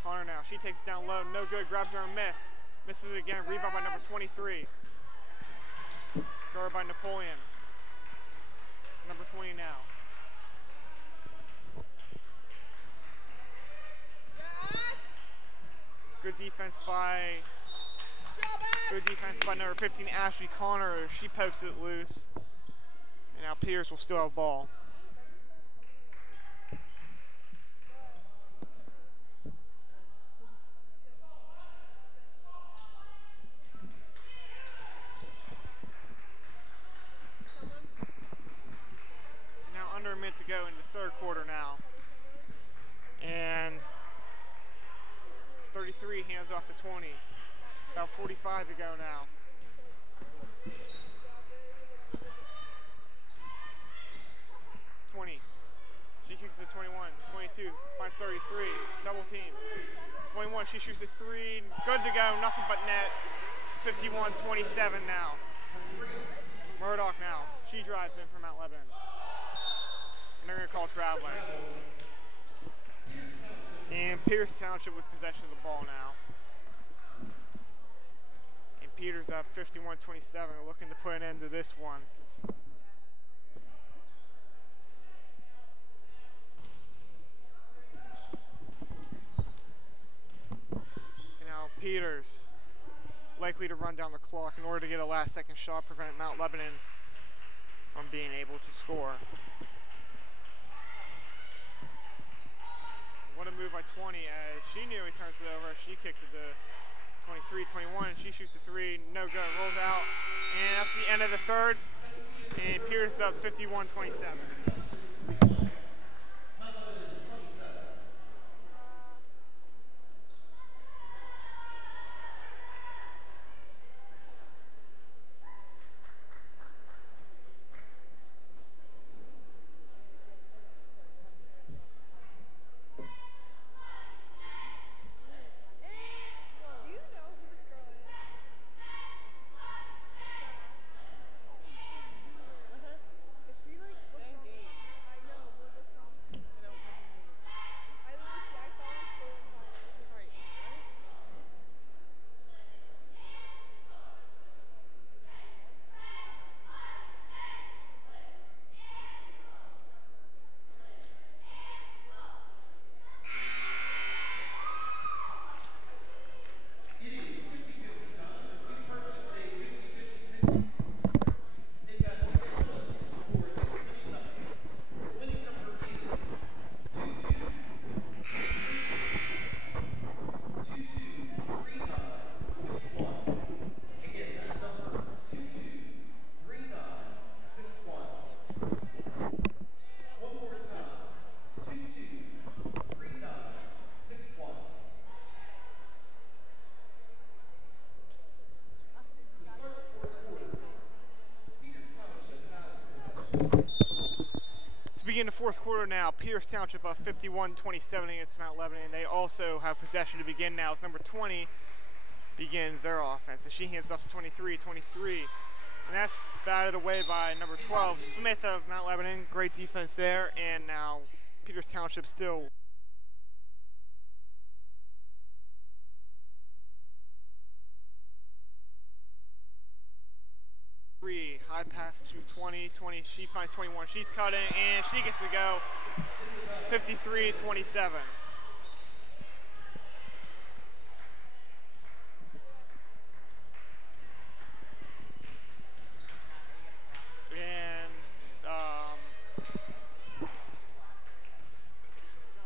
Connor now, she takes it down low, no good, grabs her and miss. Misses it again, rebound by number 23. Guarded by Napoleon. Number 20 now. Good defense by number 15, Ashley Connor. She pokes it loose. And now Peters will still have ball. Now under a minute to go in the third quarter now. And 33 hands off to 20. About 45 to go now. She kicks it 21. 22 finds 33. Double team. 21. She shoots the three. Good to go. Nothing but net. 51-27 now. Murdoch now. She drives in from Mount Lebanon. And they're going to call traveling. And Pierce Township with possession of the ball now. And Peters up 51-27, looking to put an end to this one. And now Peters likely to run down the clock in order to get a last-second shot, prevent Mount Lebanon from being able to score. What a move by 20 as she nearly turns it over. She kicks it to 23, 21. She shoots the three, no good, rolls out. And that's the end of the third. And Pierce up 51-27. Begin the fourth quarter now. Pierce Township up 51-27 against Mount Lebanon. They also have possession to begin now as number 20 begins their offense. And she hands off to 23. And that's batted away by number 12, Smith of Mount Lebanon. Great defense there. And now Peters Township still. High pass to 20. She finds 21. She's cutting, and she gets to go 53-27. And, no,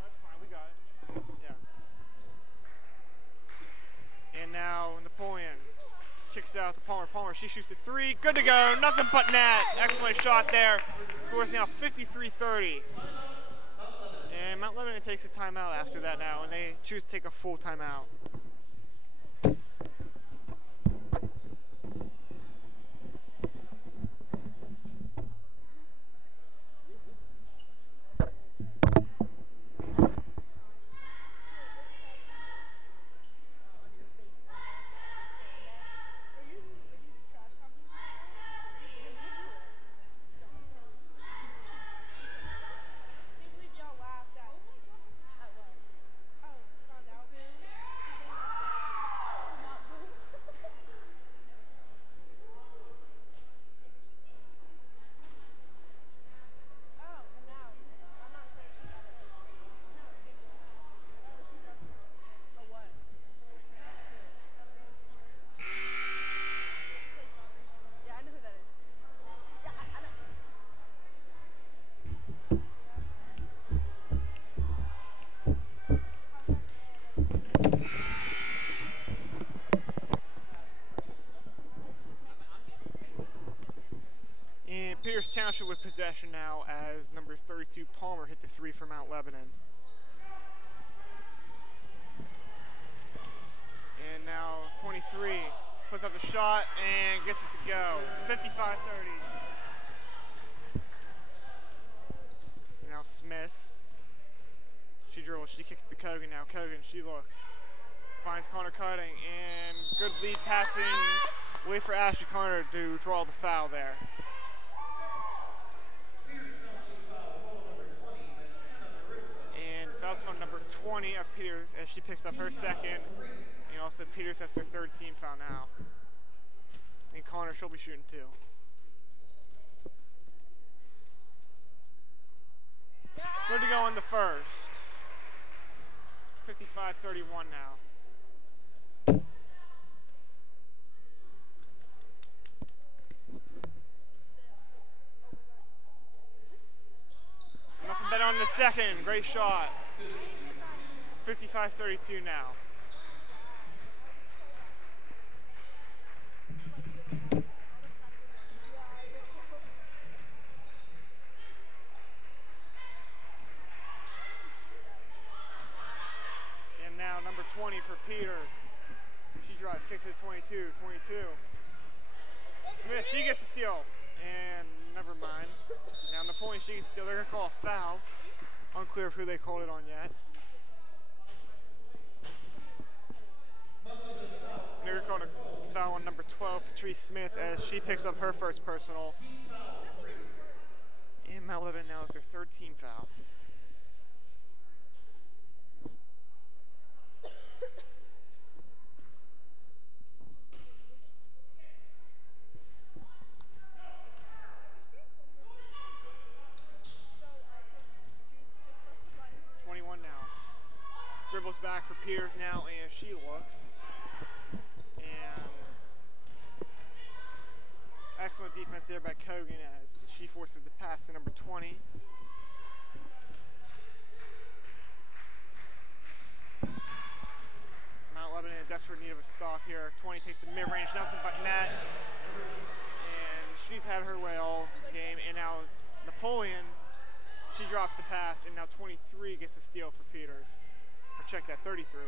that's fine. We got it. Yeah. And now Napoleon kicks kicks it out to Palmer. Palmer, she shoots the three. Good to go. Nothing but net. Excellent shot there. Scores now 53-30. And Mount Lebanon takes a timeout after that now, and they choose to take a full timeout. Peters Township with possession now as number 32 Palmer hit the three for Mount Lebanon. And now 23 puts up a shot and gets it to go. 55-30. Now Smith. She dribbles, she kicks to Kogan now. Kogan, she looks. Finds Connor cutting and good lead passing. Wait for Ashley Connor to draw the foul there. And foul's on number 20 of Peters as she picks up her second. And also Peters has her third team foul now. And Connor, she'll be shooting too. Good to go in the first. 55-31 now. Nothing better on the second. Great shot. 55-32 now. And now number 20 for Peters. She drives, kicks it to 22. Smith, she gets the steal. And never mind. Now Napoleon, she gets steal. They're going to call a foul. Unclear of who they called it on yet. They're going to call a foul on number 12, Patrice Smith, as she picks up her first personal. And Mount Lebanon now is their third team foul. Dribbles back for Peters now, and she looks. And excellent defense there by Kogan as she forces the pass to number 20. Mount Lebanon in desperate need of a stop here. 20 takes the mid-range, nothing but net. And she's had her way all game. And now Napoleon, she drops the pass, and now 23 gets a steal for Peters. Check that, 33.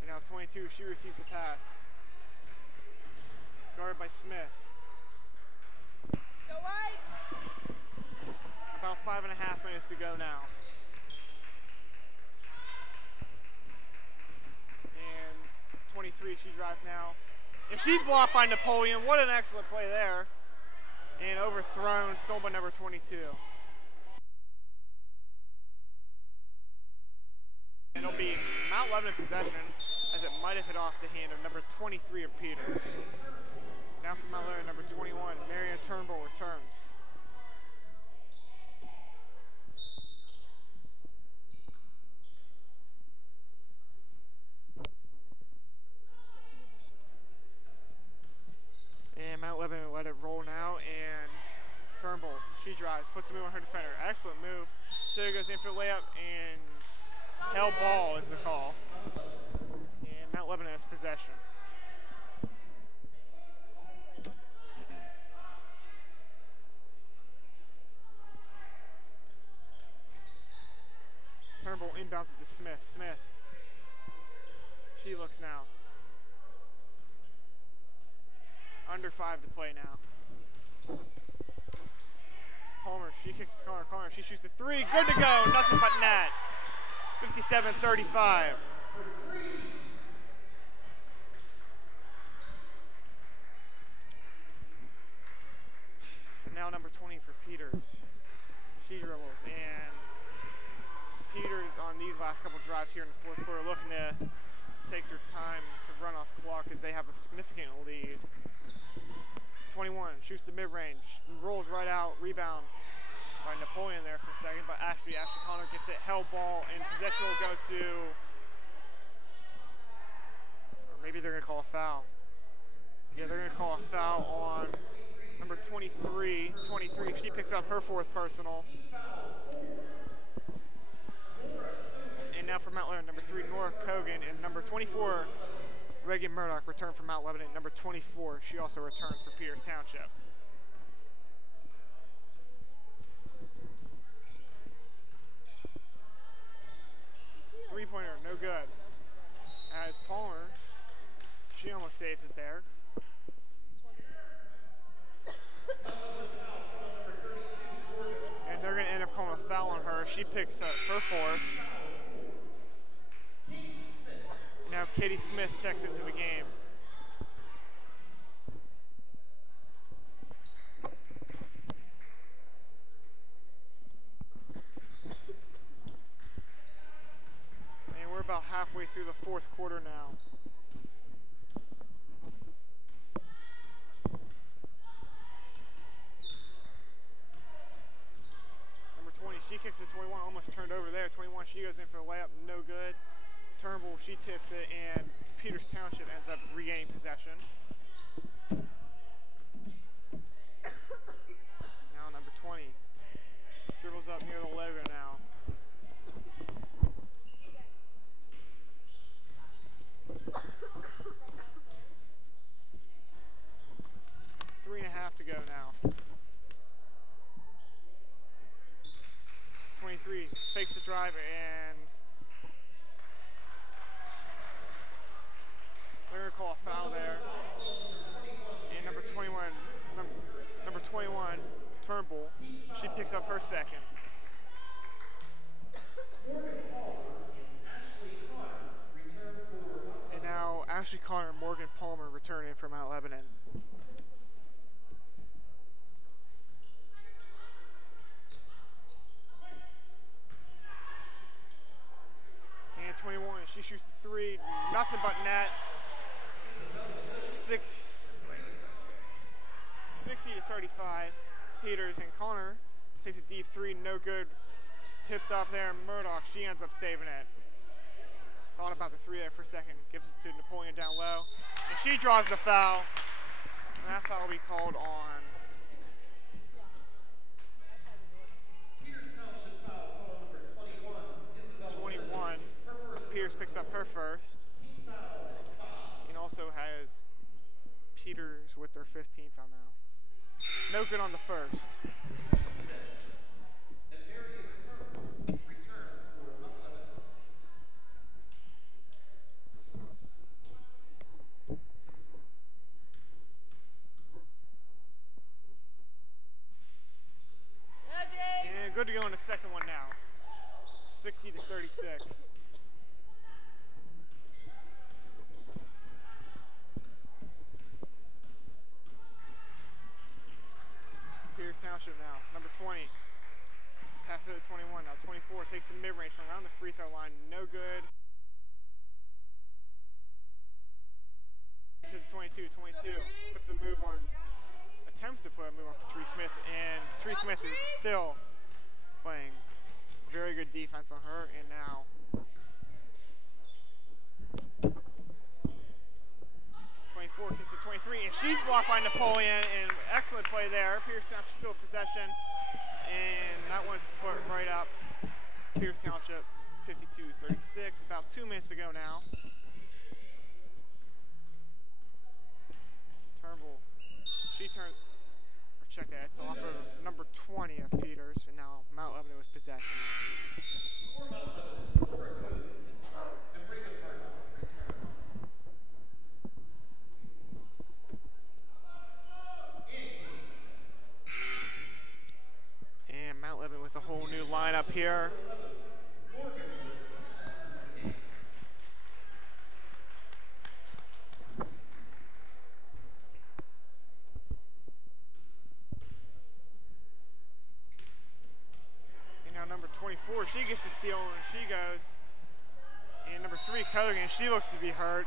And now 22, she receives the pass. Guarded by Smith. Go right. About 5.5 minutes to go now. And 23, she drives now. And she's blocked by Napoleon. What an excellent play there. And overthrown, stolen by number 22. And it'll be Mount Lebanon possession, as it might have hit off the hand of number 23 of Peters. Now for Mount Lebanon, number 21, Marion Turnbull returns. And Mount Lebanon let it roll now, and Turnbull, she drives, puts a move on her defender. Excellent move. So goes in for the layup, and hell ball is the call. And Mount Lebanon has possession. Turnbull inbounds it to Smith. Smith. She looks now. Under 5 to play now. Palmer, she kicks to Connor. Connor, she shoots the 3. Good to go. Nothing but net. 57-35. And now number 20 for Peters. She dribbles, and Peters on these last couple drives here in the fourth quarter looking to take their time to run off clock as they have a significant lead. 21 shoots the mid-range, rolls right out, rebound by Napoleon there for a second, but Ashley Connor gets it, held ball, and possession will go to, or maybe they're going to call a foul. Yeah, they're going to call a foul on number 23. She picks up her 4th personal. And now for Mount Lebanon, number 3, Nora Kogan, and number 24, Reagan Murdoch returned from Mount Lebanon. Number 24, she also returns for Peters Township. Three-pointer, no good. As Palmer, she almost saves it there. And they're going to end up calling a foul on her. She picks up her 4th. Now Katie Smith checks into the game. And we're about halfway through the fourth quarter now. Number 20, she kicks it. 21, almost turned over there. 21, she goes in for a layup, no good. Turnbull, she tips it, and Peters Township ends up regaining possession. Now number 20 dribbles up near the logo now. Three and a half to go now. 23 fakes the drive, and they're going to call a foul there. And number 21, Turnbull, she picks up her 2nd. And now Ashley Connor and Morgan Palmer returning from Mount Lebanon. And 21, she shoots the 3, nothing but net. 60-35. Peters, and Connor takes a deep 3, no good. Tipped up there, Murdoch, she ends up saving it. Thought about the 3 there for a second. Gives it to Napoleon down low. And she draws the foul. And that foul will be called on. Peters Township foul call number 21, Isabel 21. Peters picks up her 1st. And also has Peters with their 15th foul now. No good on the 1st. And good to go in the second one now. 60-36. Peters Township now, number 20. Passes it to 21 now. 24 takes the mid-range from around the free throw line. No good. Takes it to 22. 22 puts a move on, attempts to put a move on Patrice Smith, and Patrice Smith is still playing very good defense on her, and now 25 24 kicks to 23, and she's blocked by Napoleon, and excellent play there. Peters Township still in possession, and that one's put right up. Peters Township 52-36, about 2 minutes to go now. Turnbull, she turned, or check that, it's off of number 20 of Peters, and now Mount Lebanon with possession. For Mount Lebanon, Laura Cook and Reagan Hartman return. And Mount Lebanon with a whole new lineup here. And now number 24, she gets the steal and she goes. And number 3, Kogan, she looks to be hurt.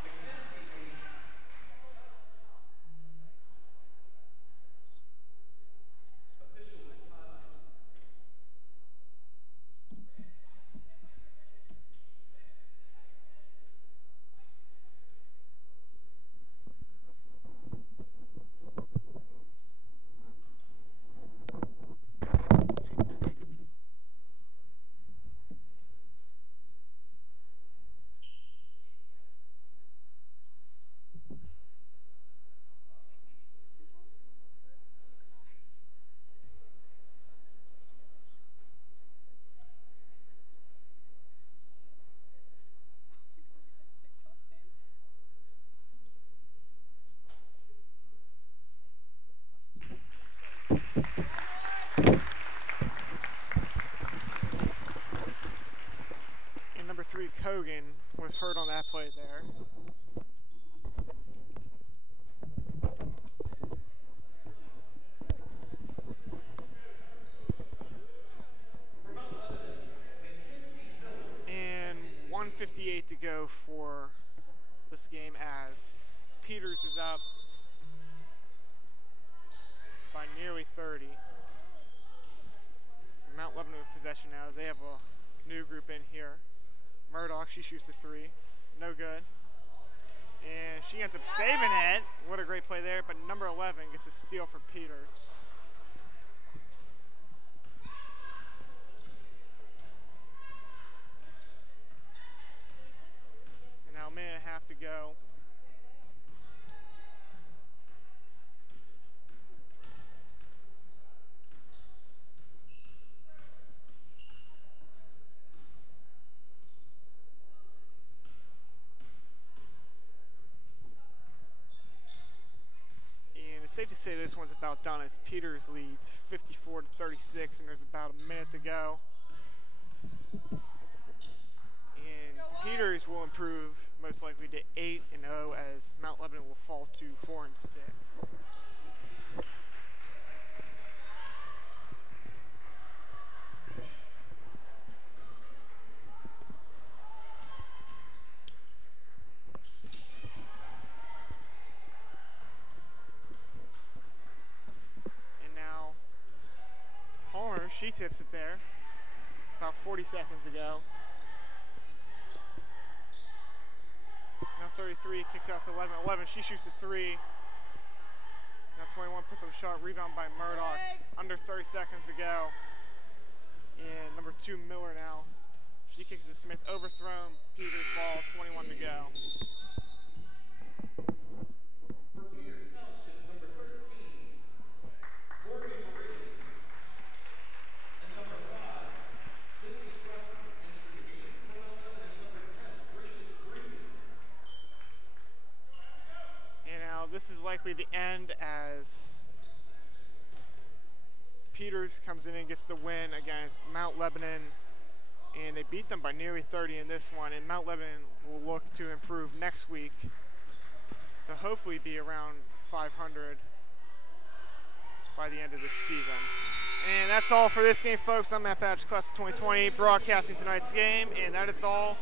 And number 3, Kogan, was hurt on that play there. And 1:58 to go for this game as Peters is up by nearly 30. Mount Lebanon with possession now as they have a new group in here. Murdoch, she shoots the 3. No good. And she ends up saving it. What a great play there. But number 11 gets a steal for Peters. And now a minute and a half to go. It's safe to say this one's about done as Peters leads 54-36, and there's about a minute to go. And Peters will improve most likely to 8-0 as Mount Lebanon will fall to 4-6. She tips it there. About 40 seconds to go. Now 33 kicks out to 11. 11, she shoots the 3. Now 21 puts up a shot. Rebound by Murdoch. Under 30 seconds to go. And number 2, Miller now. She kicks to Smith. Overthrown. Peters ball. 21 to go. For Peters Township, number 13, Morgan Brady. And number 5, Lizzie Crumpton into the game. For Mount Lebanon, number 10, Bridget Green. And now this is likely the end as Peters comes in and gets the win against Mount Lebanon. And they beat them by nearly 30 in this one. And Mount Lebanon will look to improve next week to hopefully be around 500 by the end of this season. And that's all for this game, folks. I'm Matt Patch, Class of 2020, broadcasting tonight's game. And that is all